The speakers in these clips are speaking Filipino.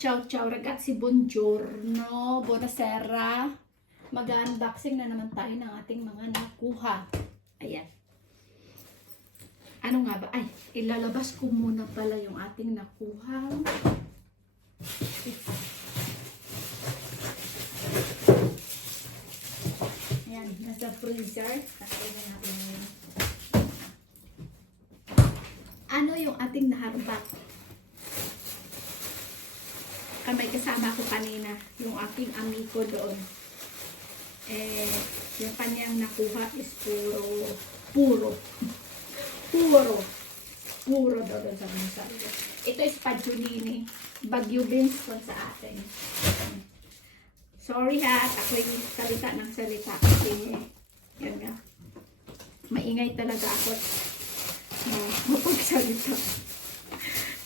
ciao ciao ragazzi, buongiorno, buonasera. Mag-unboxing na naman tayo ng ating mga nakuha. Ayan. Ano nga ba? Ay, ilalabas ko muna pala yung ating nakuha. Ayan, nasa freezer. Tatay na natin yun. Ano yung ating naharbat? May kasama ko kanina, yung aking amigo doon. Yung kanyang nakuha is puro doon sa bansa. Ito is Pajulini, Bagyo beans ko sa atin. Sorry ha, at ako'y salita ng salita kasi yun nga, maingay talaga ako mapagsalita.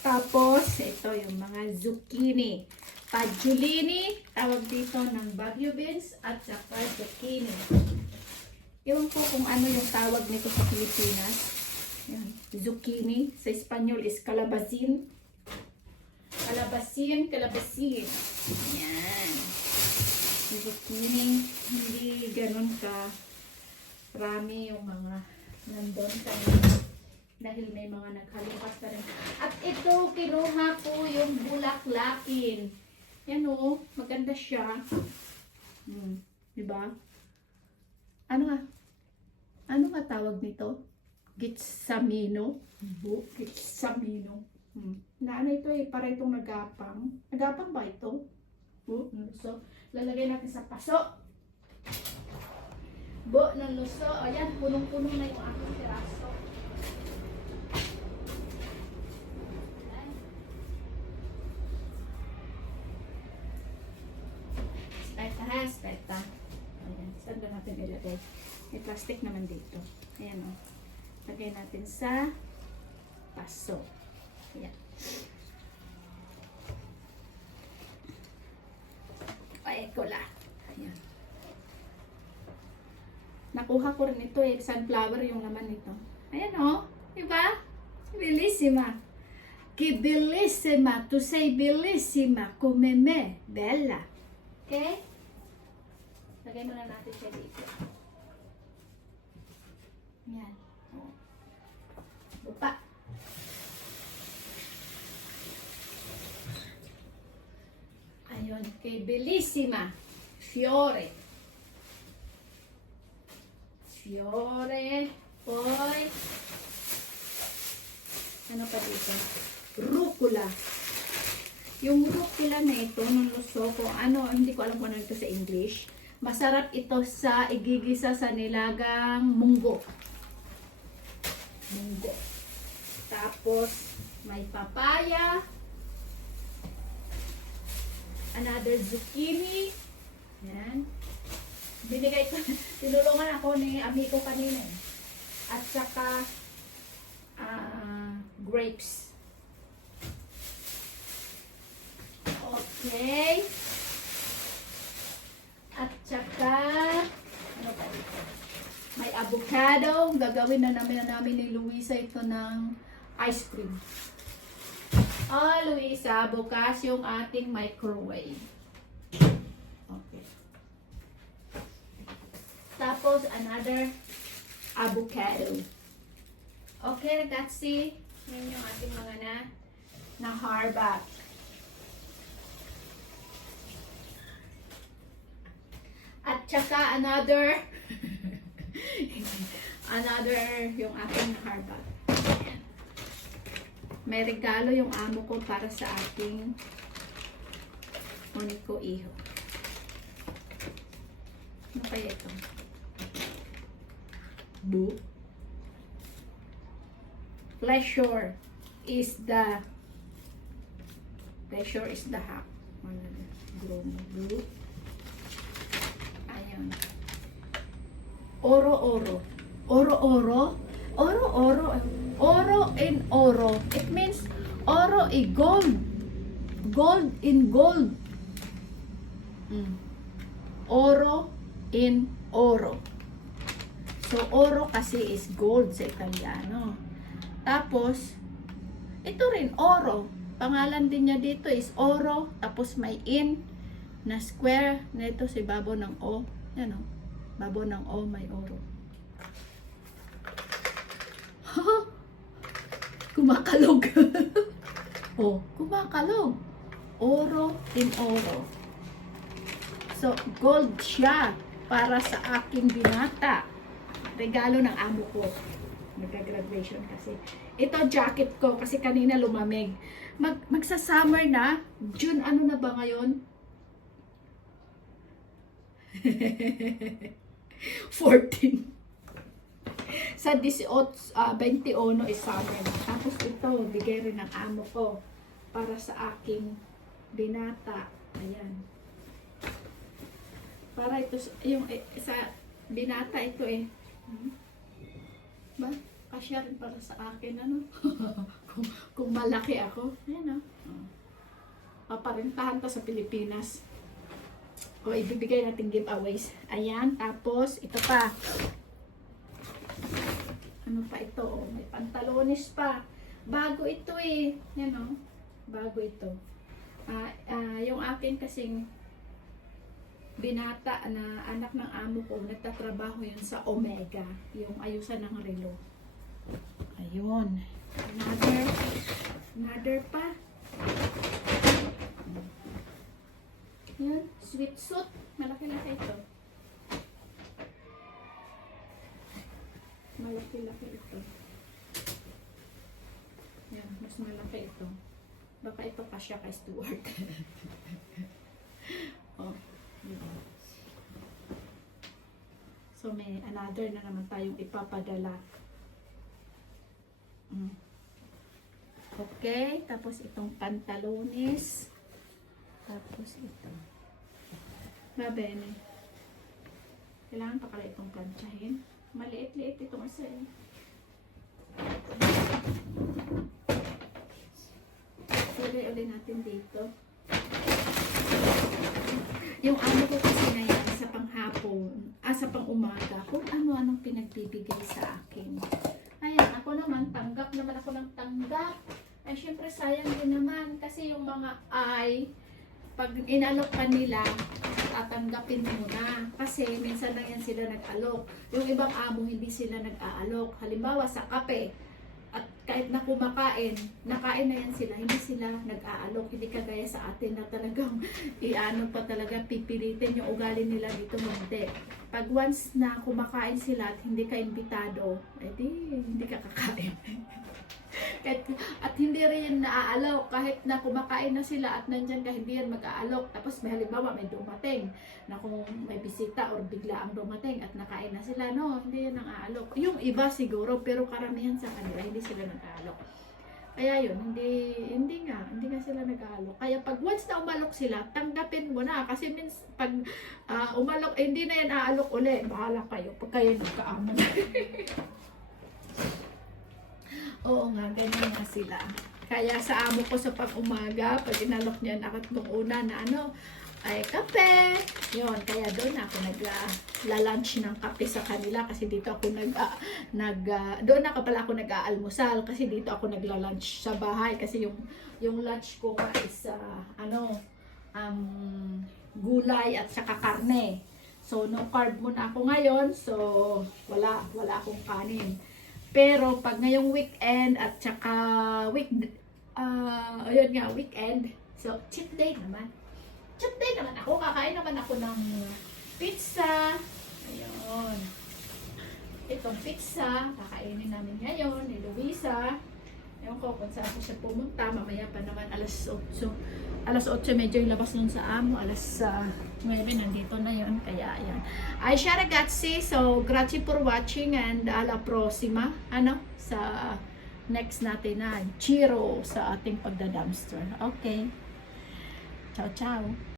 Tapos, ito yung mga zucchini. Pajulini, tawag dito ng Bagyo beans at saka zucchini. Ewan ko kung ano yung tawag nito sa Pilipinas. Yan. Zucchini. Sa Espanyol is calabacin. Calabacin. Yan. Zucchini. Hindi ganun ka rami yung mga nandun kanina. Dahil may mga naghalukas pa rin. At ito, kinuha ko yung bulaklakin. Yan o, maganda siya. Diba? Ano nga tawag nito? Gitsamino. Gitsamino. Naano ito eh, para itong nagapang. Nagapang ba ito? So, lalagay natin sa paso. Ng luso. Ayan, punong-puno na yung aking tiraso. Speta. Ayan, saan ba natin ilagay? May plastic naman dito. Ayan o. Lagay natin sa paso. Ayan. Paekola. Ayan. Nakuha ko rin ito eh. Sunflower yung laman nito. Ayan o. Diba? Bellissima. Que bellissima. To say bellissima. Come me. Bella. Okay? Lagay muna natin siya dito. Yan. Lupa. Ayun. Kay Bellissima. Fiore. Poi. Ano pa dito? Rucola. Yung rucola na ito, nung luso ko, hindi ko alam kung ano ito sa English. Masarap ito sa igigisa sa nilagang munggo. Tapos, may papaya. Another zucchini. Yan. Binigay ko, tinulungan ako ni amigo kanina. At saka, grapes. Okay. At saka, ano pa dito? May avocado. Gagawin na namin ni Luisa ito ng ice cream. Luisa, bukas yung ating microwave. Okay. Tapos, another avocado. Okay, ragazzi. Yan yung ating mga na harbat. At saka another yung aking harbat. May regalo yung amo ko para sa ating Monico iho. Ano kaya ito? Pleasure is the hack. Blue. Oro in oro. It means oro is gold. Gold in gold. Oro in oro. So, oro kasi is gold sa Italiano. Tapos, ito rin, oro. pangalan din niya dito is Oro, tapos may in na square na ito si babo ng O. Yan o, babo ng O, may Oro. Kumakalog. Oh, kumakalog. Oro in Oro. So, gold siya para sa aking binata. Regalo ng amo ko. Nagka-graduation kasi. Ito jacket ko kasi kanina lumamig. Magsa-summer na. June ano na ba ngayon? 14. Sa 21 is summer na. Tapos ito, bigay rin ng amo ko para sa aking binata. Ayan. Para ito, yung sa binata ito eh. Ba? Kasya rin para sa akin, ano? kung malaki ako. Ayan, paparintahan to sa Pilipinas. O, ibibigay natin giveaways. Ayan, tapos, ito pa. Ano pa ito? Oh, may pantalones pa. Bago ito eh. Yan o. Bago ito. Yung akin kasing binata na anak ng amo ko, nagtatrabaho yun sa Omega. Yung ayusan ng relo. Ayun. Another pa. Yan. Sweatsuit. Malaki-laki ito. Malaki-laki ito. Yan. Mas malaki ito. Baka ito kasya kay Stuart. Oh. So may another na naman tayong ipapadala. Okay, tapos itong pantalones. Tapos ito. Babene. Kailangan pa pala itong planchahin. Maliit-liit itong isa eh. Lagay ulit natin dito. Yung ano ko kasi na yan sa panghapon, sa pang-umaga, kung ano-anong pinagbibigay sa akin. Ayan, ako naman, tanggap naman ako ng tanggap. Ay, syempre sayang din naman kasi yung mga pag inalok ka nila, tatanggapin mo na. Kasi minsan lang yan sila nag-alok. Yung ibang amo, hindi sila nag-aalok. Halimbawa, sa kape, at kahit na kumakain, nakain na yan sila, hindi sila nag-aalok. Hindi kagaya sa atin na talagang iano pa talaga, pipilitin yung ugali nila dito, hindi. Pag once na kumakain sila at hindi ka imbitado, edi hindi ka kakain. At hindi rin naaalok kahit na kumakain na sila at nandyan ka, hindi yan mag-aalok. Tapos may halimbawa may dumating na kung may bisita or bigla ang dumating at nakain na sila, no, hindi yan ang aalok. Yung iba siguro, pero karamihan sa kanila hindi sila nag-aalok. Kaya yun, hindi nga sila nag-aalok. Kaya pag once na umalok sila, tanggapin mo na. Kasi pag umalok, hindi na yan aalok ulit. Bahala kayo pag kayo nagkaamo. Oo nga, ganyan nga sila. Kaya sa amo ko sa pag-umaga, pag inalok niya na ako nung una na ay kape. Yun, kaya doon ako nagla-lunch ng kape sa kanila kasi dito ako doon ako pala ako nag-aalmusal kasi dito ako nagla-lunch sa bahay kasi yung lunch ko is gulay at saka karne. So no carb muna ako ngayon, so wala akong kanin. Pero pag ngayong weekend at saka weekend, so cheat day naman. Cheat day naman ako, kakain naman ako ng pizza. Ayun. Itong pizza, kakainin namin ngayon ni Luisa. Ewan ko kung saan ko siya pumunta, mamaya pa naman alas 8. Alas 8 medyo yung labas nun sa amo, alas 9 nandito na yon. Kaya ayan. Ay siya ragazzi, so grazie for watching and alla prossima, sa next natin na giro sa ating pagda-dumpster. Okay. Ciao, ciao.